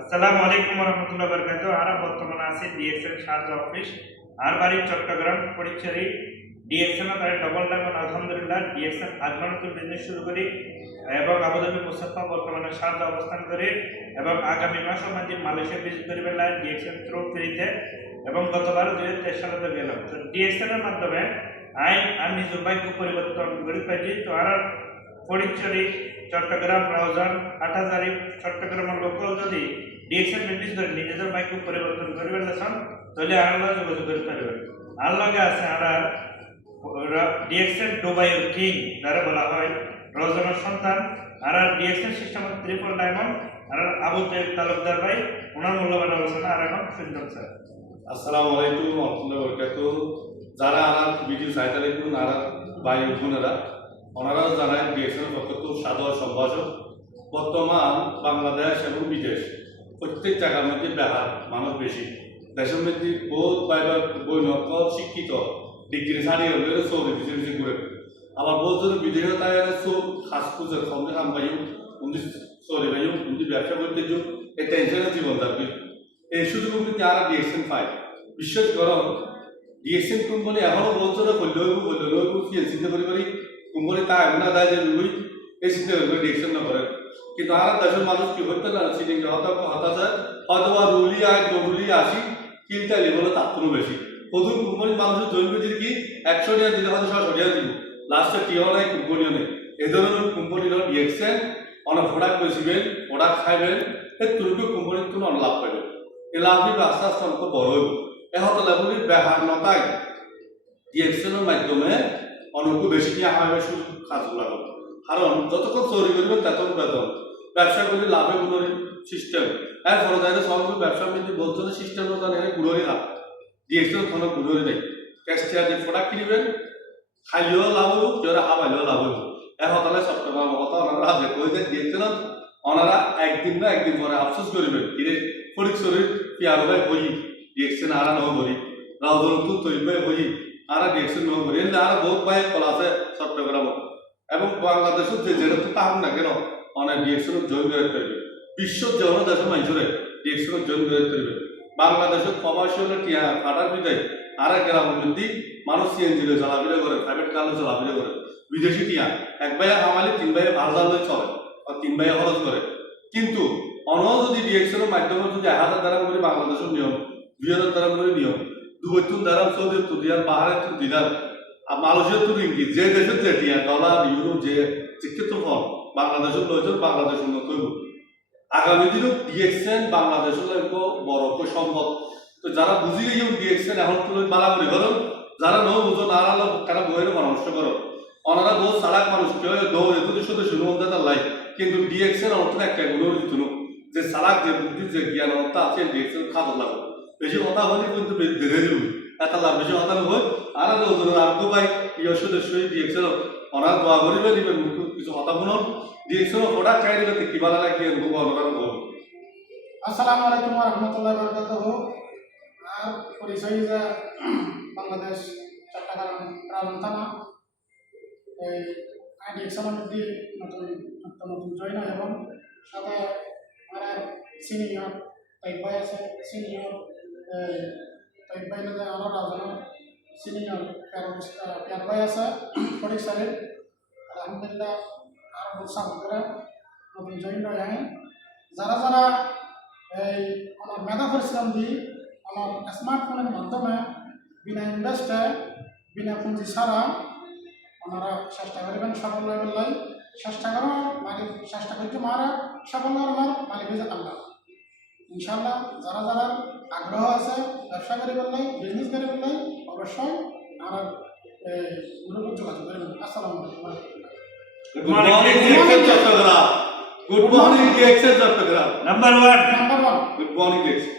আসসালামু আলাইকুম রহমতুল্লাহ বরকাত। আমরা বর্তমানে আছি ডিএক্সএল শারজা অফিস আর বাড়ি চট্টগ্রাম পরিচয় ডিএক্সএল তার ডবল ডাবল আলহামদুলিল্লাহ ডিএক্সএল আজমানতুল বিজনেস শুরু করি এবং আবুধাবি মুসাফা বর্তমানে শারজা অবস্থান করে এবং আগামী মাসে আমাদের মালয়েশিয়া ভিজিট করিবে ডিএক্সএল থ্রু ফ্রিতে এবং গতবার 2023 সালে গেলাম। তো ডিএক্সএল এর মাধ্যমে আমি নিজের বাইক পরিবর্তন করে পাইছি। তো আর পরিচয় চট্টগ্রাম রাউজান হাটহাজারি চট্টগ্রামের লোকাল যদি ডিএক্সএল মেট্রিক্স ধরে নিজেদের বাইক পরিবর্তন করবেন তাহলে আর যোগাযোগ করতে পারবেন। আর লগে আছে আর ডিএক্সএল দুবাইয়ের কিং যারা বলা হয় রাউজানের সন্তান আর ডিএক্সএল সিস্টেম ট্রিপল ডায়মন্ড আর আবু তাইব তালুকদার ভাই ওনার মূল্যবান আলোচনা আর এখন শুনতাম স্যার। আসসালামু আলাইকুম রহমতুল্লাহ বরকাতুহু। যারা আমার ভিডিও চাইতে দেখুন আর ভাই বোনেরা ওনারাও জানায় ডিএক্সএল পক্ষ সাধারণ সম্ভাষক বর্তমান বাংলাদেশ এবং বিদেশ প্রত্যেক জায়গার মধ্যে বেহার মানুষ বেশি। দেশের মধ্যে বহুত পাইবার বৈনক শিক্ষিত ডিগ্রি ছাড়িয়ে হলে সৌদি বেশি ঘুরে আবার বহুত যদি বিদেশে তাই সব খাস পুজোর সঙ্গে কাম পাইও উনি সৌদি পাইও উনি ব্যবসা করতে যোগ এই টেনশনের জীবন থাকবে। এই সুযোগ কিন্তু আর ডিএক্সএল পাই বিশ্বাস করো ডিএক্সএল কোম্পানি এখনো বলছো না করলেও চিন্তা করি করি কোম্পানি তা এমন আদায় যে এই চিন্তা করে ডিএক্সএল না করে কিন্তু আর দেশের মানুষ কি হইতে না সিটিং হতাশা হয়তো বা রুলি আয় নরুলি আসি কিনতে লেভেলে তার কোনো বেশি প্রথম কোম্পানির মানুষের জৈব কি 100 টাকা দিলে হয়তো 600 টাকা দিব লাস্টে টিও নাই কোম্পানিও নেই। এই ধরনের কোম্পানির ডিএক্সএল অনেক প্রোডাক্ট বেশিবেন প্রোডাক্ট খাইবেন এই তুলকে কোম্পানির কোনো লাভ পাইবেন। এই লাভ দিবে আস্তে আস্তে অনেক বড় হইব। এহত লেভেলের বেহার নতায় ডিএক্সএলের মাধ্যমে অনেক বেশি নিয়ে হবে শুধু কাজগুলো হবে কারণ যতক্ষণ চুরি করবেন ততক্ষণ বেতন ব্যবসা করলে লাভে গুণের সিস্টেম এর ফলে যাই সব ব্যবসার মধ্যে বলতে সিস্টেম জানে গুণেরই লাভ ডিএক্সএল কোনো গুণেরই নেই। ক্যাশটিয়ার যে প্রোডাক্ট কিনবেন খাইলেও লাভ হইব কেউ হাবাইলেও লাভ হইব। এহতালে চট্টগ্রাম কথা ওনারা হাতে কই যে ডিএক্সএল ওনারা একদিন না একদিন পরে আফসোস করবেন কিরে ফরিক শরীর পিয়ার ভাই হই ডিএক্সএল আর নহ করি রাউদর তো তৈরি ভাই হই আর ডিএক্সএল নহ করি এলে আর বহুত ভাই কল আছে চট্টগ্রাম এবং বাংলাদেশের যে যেটা তো তাহার না কেন অনেক ডিএক্সএল জয়েন করে পারবে বিশ্বর যে অন্য দেশের মানুষের ডিএক্সএল জয়েন করে পারবে। বাংলাদেশের কমার্শিয়াল টিয়া ফাটার বিদায় আর এক গ্রামের মধ্যে মানুষ সিএনজি চলাফেরা করে প্রাইভেট কারে চলাফেরা করে বিদেশি টিয়া এক ভাইয়া কামালে 3 ভাইয়া ভাড়া লই চলে আর 3 ভাইয়া খরচ করে কিন্তু অন্য যদি ডিএক্সএল মাধ্যমে যদি 1000 দ্বারা করে বাংলাদেশের নিয়ম 2000 দ্বারা করে নিয়ম দুবৈতুন দ্বারা সৌদি তুলিয়ার বাহারে দিদার আর মালয়েশিয়ার তো রিঙ্গি যে দেশের যে টিয়া ডলার ইউরো যে চিকিৎসা ফল বাংলাদেশের লইজন বাংলাদেশ উন্নত হইব। আগামী দিনও ডিএক্সএল বাংলাদেশের বড় সম্ভব। তো যারা বুঝি গিয়ে ডিএক্সএল এখন তুলে বাড়াবাড়ি করো যারা ন বুঝো না কেন বইয়ের পরামর্শ করো ওনারা বহু সারাক মানুষ কেউ দৌড় এত শুধু শুরু মধ্যে তার লাই কিন্তু ডিএক্সএল অর্থ একটা গুলো দিতুন যে সারাক যে বুদ্ধি যে জ্ঞান অর্থ আছে ডিএক্সএল খাতো লাগবে বেশি কথা হলে কিন্তু ধীরে দিব এটা লাভ বেশি কথা হয় আর আগ্রহ ভাই প্রিয় সদস্য ডিএক্সএল ওনার দোয়া করিবে দিবেন কিছু কথা শুনুন ডিএক্সএল প্রোডাক্ট খাই দিলে কিবা লাগে আসসালামু আলাইকুম রহমতুল্লাহ বরকাতুহু। আর পরিচয় যে বাংলাদেশ চট্টগ্রাম রাউজান থানা এই ডিএক্সএলের মধ্যে নতুন জয়েন হয় এবং সাথে আমার সিনিয়র তাইব ভাই আছে সিনিয়র তাইব ভাই যে আমার রাউজানের সিনিয়র পিয়ার ভাই আছে ফরিক সাহেব আলহামদুলিল্লাহ আর বলসাম করে নতুন জয়েন হয় যারা যারা এই আমার মেধা পরিশ্রম দিয়ে আমার স্মার্টফোনের মাধ্যমে বিনা ইনভেস্টে বিনা পুঁজি ছাড়া ওনারা চেষ্টা করবেন সাফল্য লাই চেষ্টা করো মালিক চেষ্টা করতে মারা সাফল্য আমার মালিক হয়েছে আল্লাহ ইনশাল্লাহ। যারা যারা আগ্রহ আছে ব্যবসা করিবার লাই বিজনেস করিবার লাই অবশ্যই আমার গ্রুপে যোগাযোগ করবেন। আসসালামু আলাইকুম। Good morning, DXL Chattogram. Number 1. Good morning, DXL.